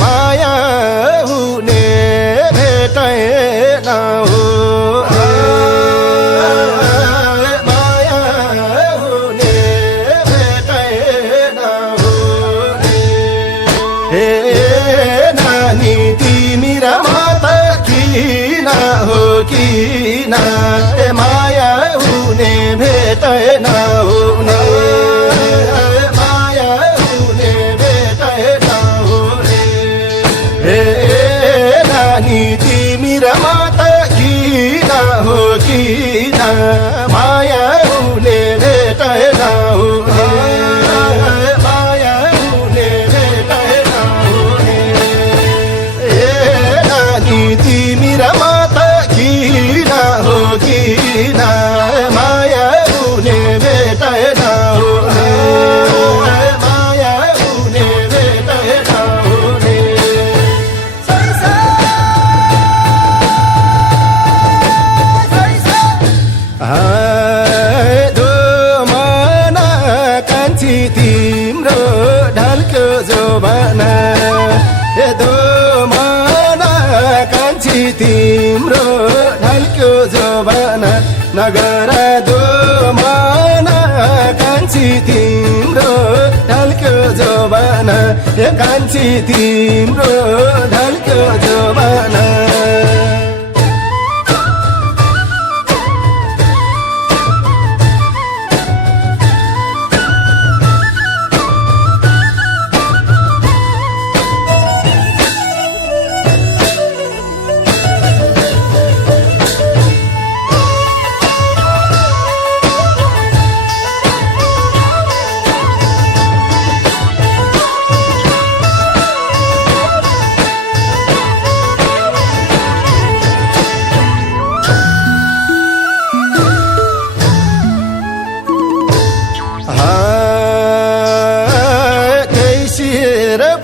माया हुने भेटेन हो माया हुने भेटेन हो हे नानी तिमी र म त किन हो किन माया हुने भेटेन हुने माया हुने भेटेन हुने हे नानी तिमी र म त किन हो किन माया हुने भेटेन हुने माया हुने भेटेन हुने हे नानी तिमी र म त किन हो किन माया हुने भेटेन हुने माया हुने भेटेन हुने दोमना कान्छी तिम्रो ढल्क्यो जोबाना दोमना कान्छी तिम्रो ढल्क्यो जोबाना नगर दोमना कान्छी तिम्रो ढल्क्यो जोबाना कान्छी तिम्रो ढल्क्यो जोबाना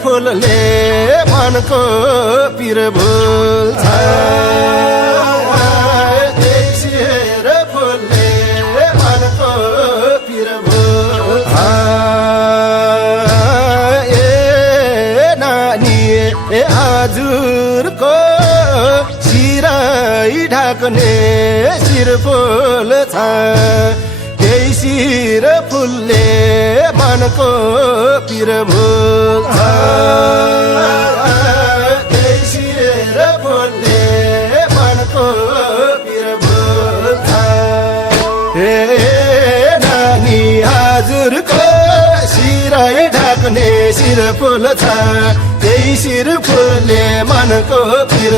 फुलले मनको पिर भुल्छ फुलले मनको पिर भुल्छ ए नानी ए हजुरको सिराई ढाक्ने शिर फुल छ त्यही शिर फुलले मनको पिर भुल्छ त्यही शिर फुलले मनको पिर भुल्छ हे नानी हजुरको शिरै ढाक्ने शिर फुल छ त्यही शिर फुलले मनको पिर